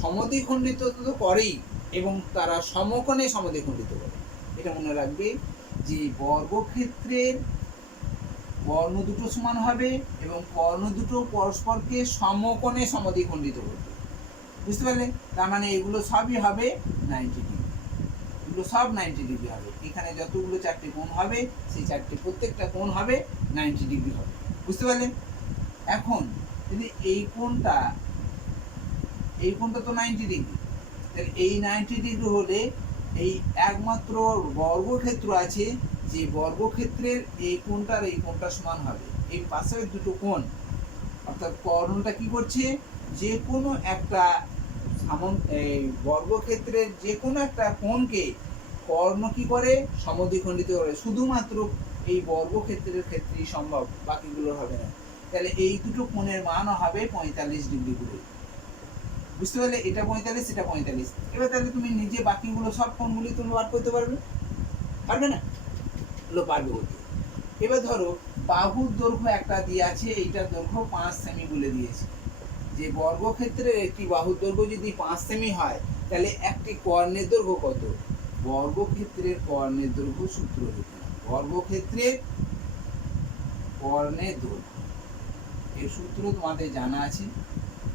সমদ্বিখণ্ডিত তো করেই এবং তারা সমকোণে সমদ্বিখণ্ডিত করে। এটা মনে রাখবে যে বর্গক্ষেত্রের কর্ণ দুটো সমান হবে এবং কর্ণ দুটো পরস্পরকে সমকোণে সমদ্বিখণ্ডিত করবে। বুঝতে পারলে? তার মানে এগুলো সবই হবে 90 ডিগ্রি, এগুলো সব 90 ডিগ্রি হবে। এখানে যতগুলো চারটে কোণ হবে সেই চারটে প্রত্যেকটা কোণ হবে 90 ডিগ্রি হবে। বুঝতে পারলে? এখন যদি এই কোণটা তো 90 ডিগ্রি, তাহলে এই 90 ডিগ্রি হলে এই একমাত্র বর্গক্ষেত্র আছে যে বর্গক্ষেত্রের এই কোণটার এই কোণটা সমান হবে। এই পাশের দুটো কোণ অর্থাৎ কর্ণটা কি করছে, যে কোনো একটা এই বর্গক্ষেত্রের যে কোনো একটা কোণকে কর্ণ কি করে, সমদ্বিখণ্ডিত করে। শুধুমাত্র এই বর্গক্ষেত্রের ক্ষেত্রেই সম্ভব, বাকিগুলো হবে না। তাহলে এই দুটো কোণের মানও হবে 45 ডিগ্রি করে। বুঝতে পারলে? এটা 45, এটা 45। এবার তাহলে তুমি নিজে বাকিগুলো সব কোণগুলি তুমি বার করতে পারবে। পারবে না? হলো পারবে বলতে। এবার ধরো বাহুর দৈর্ঘ্য একটা দিয়ে আছে, এইটার দৈর্ঘ্য 5 সেমি বলে দিয়েছে। যে বর্গক্ষেত্রের একটি বাহুর দৈর্ঘ্য যদি 5 সেমি হয়, তাহলে একটি কর্ণের দৈর্ঘ্য কত? বর্গক্ষেত্রের কর্ণের দৈর্ঘ্য সূত্র লিখে নাও। বর্গক্ষেত্রের কর্ণের দৈর্ঘ্য, এর সূত্র তোমাদের জানা আছে।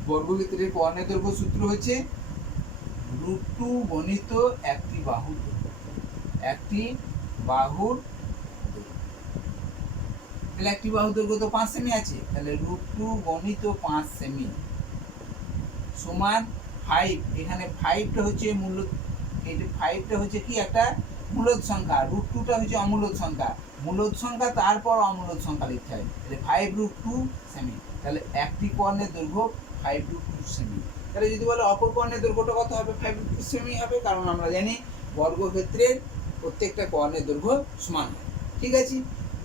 বর্গক্ষেত্রের কর্ণের দৈর্ঘ্য সূত্র হচ্ছে √2 গণিত একটি বাহুর দৈর্ঘ্য। একটি বাহুর দৈর্ঘ্য, তাহলে একটি বাহুর দৈর্ঘ্য তো 5 সেমি আছে, তাহলে √2 গণিত 5 সেমি সমান 5। এখানে 5টা হচ্ছে মূল, এই 5টা হচ্ছে কি একটা মূলদ সংখ্যা, √2টা হচ্ছে অমূলদ সংখ্যা। মূলদ সংখ্যা তারপর অমূলদ সংখ্যা লিখতে হয়, তাহলে 5√2 সেমি। তাহলে একটি কর্ণের দৈর্ঘ্য 5√2 সেমি। তাহলে যদি বলে অপর কর্ণের দৈর্ঘ্যটা কত হবে? 5√2 সেমি হবে, কারণ আমরা জানি বর্গক্ষেত্রের প্রত্যেকটা কর্ণের দৈর্ঘ্য সমান হয়। ঠিক আছে,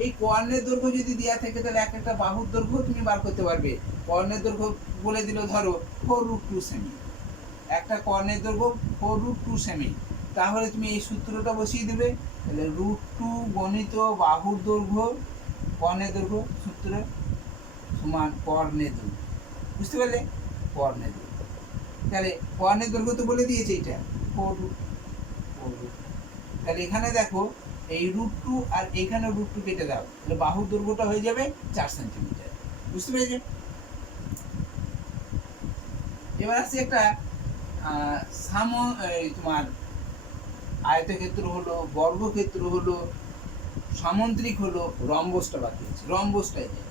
এই কর্ণের দৈর্ঘ্য যদি দেওয়া থাকে, তাহলে এক একটা বাহুর দৈর্ঘ্য তুমি বার করতে পারবে। কর্ণের দৈর্ঘ্য বলে দিল ধরো 4√2 সেমি, একটা কর্ণের দৈর্ঘ্য 4√2 সেমি। তাহলে তুমি এই সূত্রটা বসিয়ে দেবে, তাহলে √2 গণিত বাহুর দৈর্ঘ্য, কর্ণের দৈর্ঘ্য সূত্র সমান কর্ণের দৈর্ঘ্য। বুঝতে পারলে? কর্ণের দৈর্ঘ্য, তাহলে কর্ণের দৈর্ঘ্য তো বলে দিয়েছে এটা 4√2। তাহলে এখানে দেখো এই √2 আর এখানে √2 কেটে দাও, তাহলে বাহুর দৈর্ঘ্যটা হয়ে যাবে 4 সেন্টিমিটার। বুঝতে পেরেছো? এবার আসছে একটা তোমার আয়তক্ষেত্র হলো, বর্গক্ষেত্র হলো, সামন্ত্রিক হলো, রম্বসটা বাকি আছে। রম্বসটাই যায়,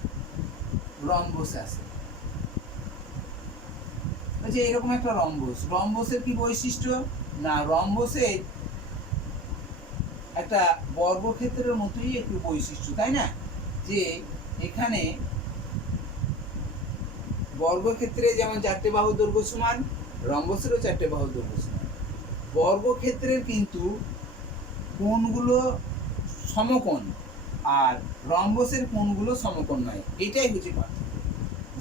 রম্বসে আসে। বলছে এরকম একটা রম্বস, রম্বসের কি বৈশিষ্ট্য? না, রম্বসের একটা বর্গক্ষেত্রের মতোই একটু বৈশিষ্ট্য, তাই না? যে এখানে বর্গক্ষেত্রে যেমন 4টে বাহুর দৈর্ঘ্য সমান, রম্বসেরও 4টে বাহুর দৈর্ঘ্য সমান। বর্গক্ষেত্রের কিন্তু কোণগুলো সমকোণ, আর রম্বসের কোণগুলো সমকোণ নয়। এটাই হচ্ছে পার্থক্য,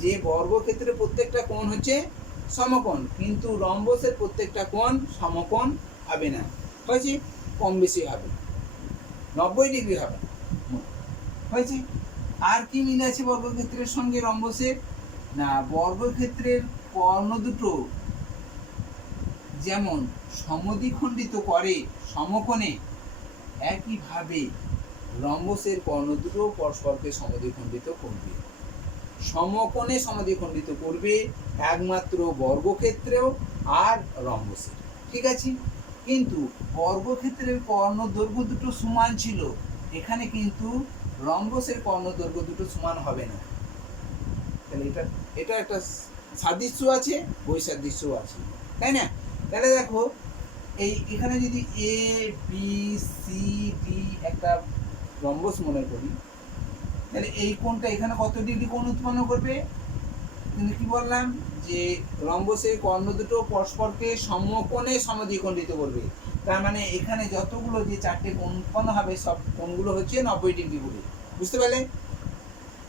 যে বর্গক্ষেত্রের প্রত্যেকটা কোণ হচ্ছে সমকোণ, কিন্তু রম্বসের প্রত্যেকটা কোণ সমকোণ হবে না, হয়েছে কম বেশি হবে, 90 ডিগ্রি হবে, হয়েছে। আর কি মিল আছে বর্গক্ষেত্রের সঙ্গে রম্বসের? না, বর্গক্ষেত্রের কর্ণ দুটো যেমন সমদ্বিখণ্ডিত করে সমকোণে, একইভাবে রম্বসের কর্ণ দুটো পরস্পরকে সমদ্বিখণ্ডিত করবে, সমকোণে সমদ্বিখণ্ডিত করবে, একমাত্র বর্গক্ষেত্রেও আর রম্বসের। ঠিক আছে, কিন্তু বর্গক্ষেত্রের কর্ণ দৈর্ঘ্য দুটো সমান ছিল, এখানে কিন্তু রম্বসের কর্ণ দৈর্ঘ্য দুটো সমান হবে না। তাহলে এটা একটা সাদৃশ্য আছে, বৈসাদৃশ্যও আছে, তাই না? তাহলে দেখো এখানে যদি এ বি সি ডি একটা রম্বস মনে করি, তাহলে এই কোণটা এখানে কত ডিগ্রি কোণ উৎপন্ন করবে? কিন্তু কি বললাম, যে রম্বসের কর্ণ দুটো পরস্পরকে সমকোণে সমদ্বিখণ্ডিত করবে। তার মানে এখানে যতগুলো যে 4টে কোণ উৎপন্ন হবে, সব কোণগুলো হচ্ছে 90 ডিগ্রি করে। বুঝতে পারলে?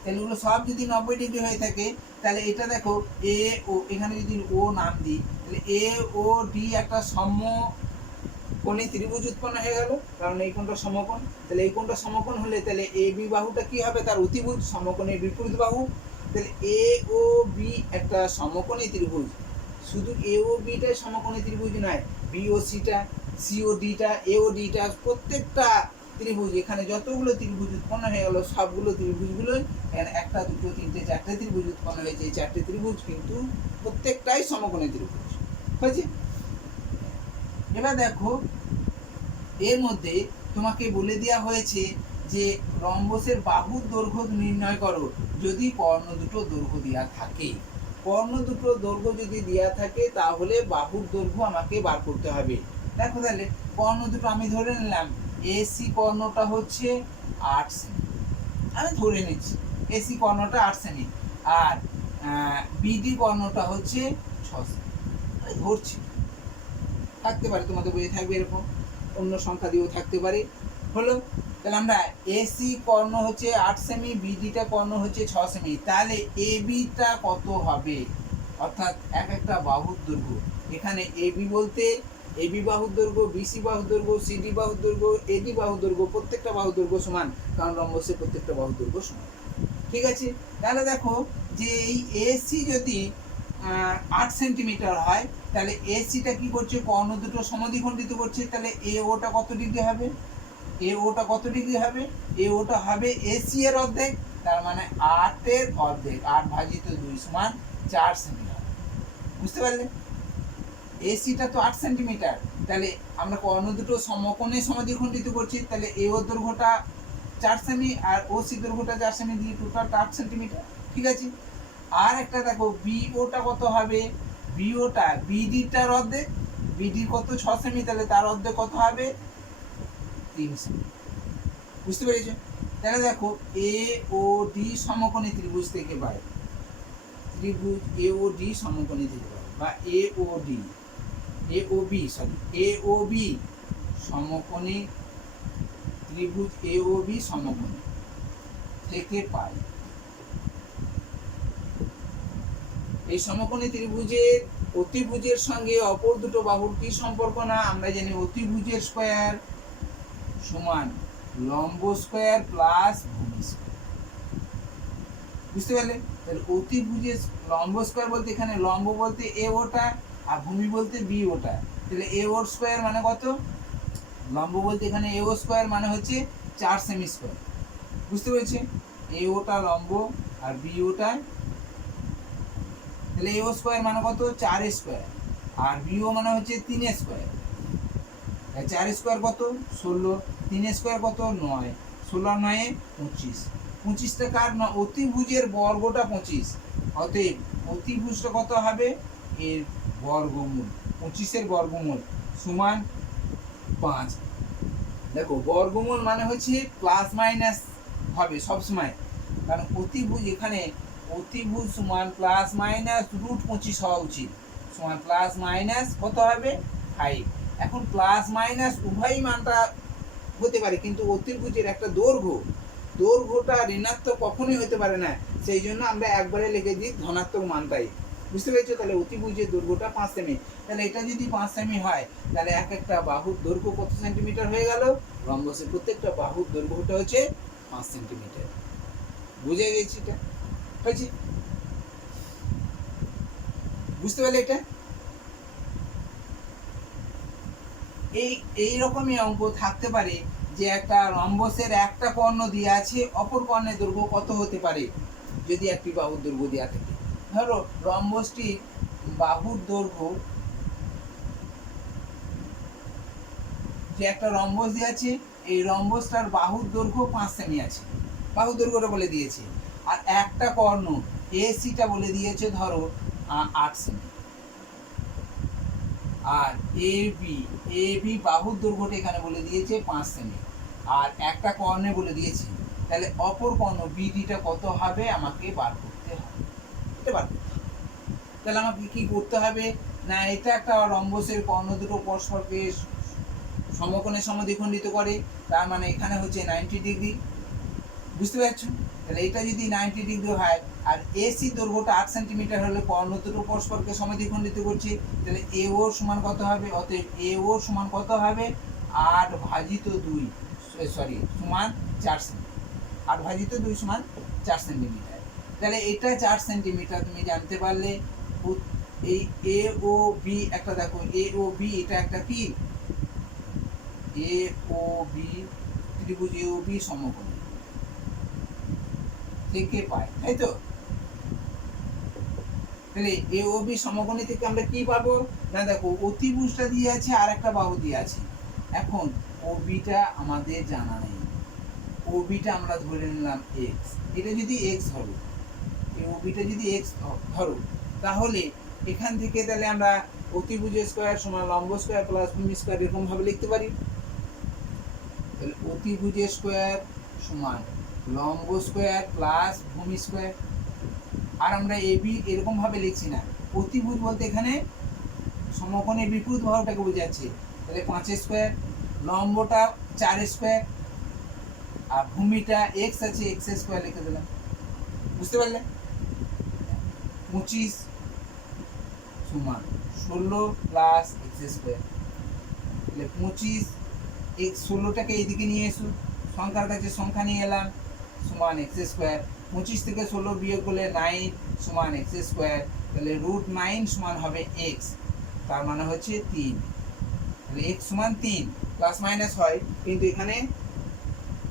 তাহলে এগুলো সব যদি 90 ডিগ্রি হয়ে থাকে, তাহলে এটা দেখো এ ও, এখানে যদি ও নাম দিই, তাহলে এ ও ডি একটা সমকোণী ত্রিভুজ উৎপন্ন হয়ে গেল, কারণ এই কোণটা সমকোণ। তাহলে এই কোণটা সমকোণ হলে তাহলে এ বি বাহুটা কি হবে? তার অতিভুজ, সমকোণের বিপরীত বাহু। তাহলে এ ও বি একটা সমকোণী ত্রিভুজ। শুধু এ ও বিটাই সমকোণী ত্রিভুজ নয়, বি ও সিটা, সি ও ডিটা, এ ও ডিটা, প্রত্যেকটা ত্রিভুজ, এখানে যতগুলো ত্রিভুজ উৎপন্ন হয়ে গেল, সবগুলো ত্রিভুজগুলোই এখানে একটা দুটো তিনটে চারটে ত্রিভুজ উৎপন্ন হয়েছে। এই 4টে ত্রিভুজ কিন্তু প্রত্যেকটাই সমকোণী ত্রিভুজ, হয়েছে। এবার দেখো এর মধ্যে তোমাকে বলে দেওয়া হয়েছে যে রম্বসের বাহুর দৈর্ঘ্য নির্ণয় করো যদি কর্ণ দুটো দৈর্ঘ্য দেওয়া থাকে। কর্ণ দুটো দৈর্ঘ্য যদি দেওয়া থাকে, তাহলে বাহুর দৈর্ঘ্য আমাকে বার করতে হবে। দেখো তাহলে কর্ণ দুটো আমি ধরে নিলাম, এসি কর্ণটা হচ্ছে 8 সেমি, আমি ধরে নিচ্ছি এসি কর্ণটা 8 সেমি, আর বিডি কর্ণটা হচ্ছে 6 সেমি, আমি ধরছি। থাকতে পারে তোমাদের বইয়ে থাকবে এরকম, অন্য সংখ্যা দিয়েও থাকতে পারে। হলো, তাহলে আমরা এসি কর্ণ হচ্ছে 8 সেমি, বিডিটা কর্ণ হচ্ছে 6 সেমি, তাহলে এবিটা কত হবে? অর্থাৎ এক একটা বাহুর দৈর্ঘ্য, এখানে এবি বলতে এবি বাহুর দৈর্ঘ্য, বিসি বাহুর দৈর্ঘ্য, সিডি বাহুর দৈর্ঘ্য, এডি বাহুর দৈর্ঘ্য, প্রত্যেকটা বাহুর দৈর্ঘ্য সমান, কারণ রম্বসের প্রত্যেকটা বাহুর দৈর্ঘ্য সমান। ঠিক আছে, তাহলে দেখো যে এই এসি যদি 8 সেন্টিমিটার হয়, তাহলে এসিটা কি করছে, কর্ণ দুটো সমদ্বিখণ্ডিত করছে, তাহলে এ ওটা কত ডিগ্রি হবে, এ ওটা কত ডিগ্রি হবে, এ ওটা হবে এসি এর অর্ধেক, তার মানে 8 এর অর্ধেক, 8 ভাজিত 2 সমান 4 সেন্টিমিটার। বুঝতে পারলে, এসিটা তো 8 সেন্টিমিটার, তাহলে আমরা কর্ণ দুটো সমকোণে সমদ্বিখণ্ডিত করছি, তাহলে এ ওর দৈর্ঘ্যটা 4 সেমি আর ও সি দৈর্ঘ্যটা 4 সেমি, দিয়ে টোটাল 8 সেন্টিমিটার। ঠিক আছে, আর একটা দেখো বিওটা কত হবে, বিওটা বিডিটার অর্ধেক, বিডি কত 6 সেমি, তাহলে তার অর্ধেক কত হবে 3 সেমি। বুঝতে পেরেছো, তাহলে দেখো এ ও ডি সমকোণী ত্রিভুজ থেকে পাই, ত্রিভুজ এ ও ডি সমকোণী থেকে পাই, বা এ ও ডি, এ ও বি সরি এ ও বি সমকোণী ত্রিভুজ, এ ও বি সমকোণী থেকে পাই। এই সমকোণী ত্রিভুজের অতিভুজের সঙ্গে অপর দুটো বাহুর কি সম্পর্ক, না আমরা জানি অতিভুজের স্কয়ার সমান লম্ব স্কয়ার প্লাস ভূমি স্কয়ার। বুঝতে পারলে, তাহলে অতিভুজের লম্ব স্কয়ার বলতে এখানে লম্ব বলতে এ ওটা আর ভূমি বলতে বি ওটা, তাহলে এ ওর স্কয়ার মানে কত, লম্ব বলতে এখানে এ ও স্কয়ার মানে হচ্ছে 4 সেমি স্কয়ার। বুঝতে পেরেছি, এ ওটা লম্ব আর বি ওটা, তাহলে এ ও স্কয়ার মানে কত 4 স্কয়ার, আর বি ও মানে হচ্ছে 3 স্কয়ার। 4 স্কয়ার কত 16, 3 স্কয়ার কত 9, 16 9 25, 25টা কার না অতিভুজের বর্গটা 25, অতএব অতিভুজটা কত হবে এর বর্গমূল, 25 এর বর্গমূল সমান 5। দেখো বর্গমূল মানে হচ্ছে প্লাস মাইনাস হবে সব সময়, কারণ অতিভুজ এখানে অতিভুজ সমান প্লাস মাইনাস √25 হওয়া উচিত, সমান প্লাস মাইনাস কত হবে 5। এখন প্লাস মাইনাস উভয়ই মানটা হতে পারে, কিন্তু অতিভুজের একটা দৈর্ঘ্যটা ঋণাত্মক কখনোই হতে পারে না, সেই জন্য আমরা একবারে লিখে দিই ধনাত্মক মানটাই। বুঝতে পেরেছো, তাহলে অতিভুজের দৈর্ঘ্যটা 5 সেমি, তাহলে এটা যদি 5 সেমি হয়, তাহলে এক একটা বাহুর দৈর্ঘ্য কত সেন্টিমিটার হয়ে গেল, রম্বসের প্রত্যেকটা বাহুর দৈর্ঘ্যটা হচ্ছে 5 সেন্টিমিটার। বুঝে গেছি এটা হয়েছে, বুঝতে পারলে এটা। এই রকমই অঙ্ক থাকতে পারে যে একটা রম্বসের একটা কর্ণ দিয়ে আছে, অপর কর্ণের দৈর্ঘ্য কত হতে পারে যদি একটি বাহুর দৈর্ঘ্য দেওয়া থাকে। ধরো রম্বসটি বাহুর দৈর্ঘ্য, যে একটা রম্বস দিয়ে আছে, এই রম্বসটার বাহুর দৈর্ঘ্য 5 সেমি আছে, বাহুর দৈর্ঘ্যটা বলে দিয়েছে, আর একটা কর্ণ এসিটা বলে দিয়েছে ধরো 8 সেমি, আর এবি বাহুর দৈর্ঘ্যটা এখানে বলে দিয়েছে 5 সেমি, আর একটা কর্ণে বলে দিয়েছে, তাহলে অপর কর্ণ বিডিটা কত হবে আমাকে বার করতে হবে, এটা বার করতে হবে। তাহলে আমাকে কি করতে হবে, না এটা একটা রম্বসের কর্ণ দুটো পরস্পরকে সমকোণে সমদ্বিখণ্ডিত করে, তার মানে এখানে হচ্ছে 90 ডিগ্রি। বুঝতে পারছো, তাহলে এটা যদি 90 ডিগ্রি হয়, আর এসি দৈর্ঘ্যটা 8 সেন্টিমিটার হলে কর্ণ দুটো পরস্পরকে সমদ্বিখণ্ডিত করছে, তাহলে এ ও সমান কত হবে, অতএব এ ও সমান কত হবে 8 ভাজিত 2 সমান 4 সেন্টিমিটার, 8 ভাজিত 2 সমান 4 সেন্টিমিটার। তাহলে এটা 4 সেন্টিমিটার তুমি জানতে পারলে। এই এ ও বি একটা দেখো, এ ও বি এটা একটা কি, এ ও বি ত্রিভুজ এ ও বি সমকোণী থেকে পাই, তাই তো। তাহলে এ ও বি সমকোণী থেকে আমরা কি পাবো, না দেখো অতিভুজটা দিয়ে আছে আর একটা বাহু দিয়ে আছে, এখন ও বিটা আমাদের জানা নেই, ও বিটা আমরা ধরে নিলাম x, এটা যদি x ধরো, এই ও বিটা যদি x ধরো, তাহলে এখান থেকে তাহলে আমরা অতিভুজের স্কয়ার সমান লম্ব স্কয়ার প্লাস ভূমি স্কয়ার এরকম ভাবে লিখতে পারি। তাহলে অতিভুজের স্কয়ার সমান লম্ব স্কয়ার প্লাস ভূমি স্কয়ার, আর আমরা এবি এরকম ভাবে লিখছি না, অতিভুজ বলতে এখানে সমকোণের বিপরীত বাহুটাকে বোঝাচ্ছে, তাহলে 5 স্কয়ার, লম্বটা 4 স্কয়ার, আর ভূমিটা x আছে x স্কয়ার লিখে দিলাম। বুঝতে পারলে, 25 সমান 16 প্লাস x স্কয়ার, তাহলে 25 16টাকে এইদিকে নিয়ে এসো, সংখ্যার কাছে সংখ্যা নিয়ে এলাম সমান এক্স স্কোয়ার। 25 থেকে 16 বিয়োগ করলে 9 সমান এক্স স্কোয়ার। তাহলে √9 সমান হবে এক্স, তার মানে হচ্ছে 3। তাহলে এক্স সমান 3, প্লাস মাইনাস হয় কিন্তু এখানে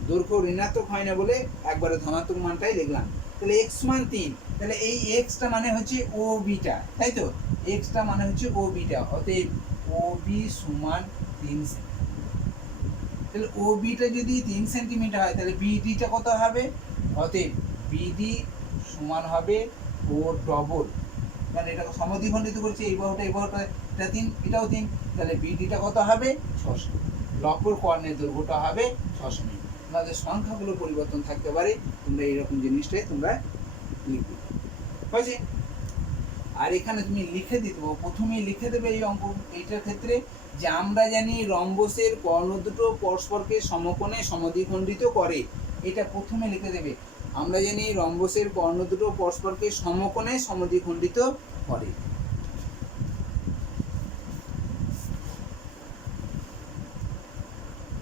দৈর্ঘ্য ঋণাত্মক হয় না বলে একবারে ধনাত্মক মানটাই লিখলাম। তাহলে এক্স সমান 3, তাহলে এই এক্সটা মানে হচ্ছে ও বিটা, তাই তো? এক্সটা মানে হচ্ছে ও বিটা, অতএব ও বি সমান 3 সেন্টিমিটার। তাহলে ও বিটা যদি 3 সেন্টিমিটার হয় তাহলে বিডিটা কত হবে? অতএব বিডি সমান হবে ও ডবল, মানে এটাকে সমদ্বিখণ্ডিত করছে, এই বাহুটা এই বাহুটা, এটা 3 এটাও 3, তাহলে বিডিটা কত হবে? 600। লম্বর কর্ণের দৈর্ঘ্যটা হবে 600 মিটার। তোমাদের সংখ্যাগুলো পরিবর্তন থাকতে পারে, তোমরা এইরকম জিনিসটাই তোমরা লিখবে, হয়েছে? আর এখানে তুমি লিখে দিতে পারো, প্রথমেই লিখে দেবে এই অঙ্ক, এইটার ক্ষেত্রে যে আমরা জানি রম্বসের কর্ণ দুটো পরস্পরকে সমকোণে সমদ্বিখণ্ডিত করে, এটা প্রথমে লিখে দেবে। আমরা জানি রম্বসের কর্ণ দুটো পরস্পরকে সমকোণে সমদ্বিখণ্ডিত করে।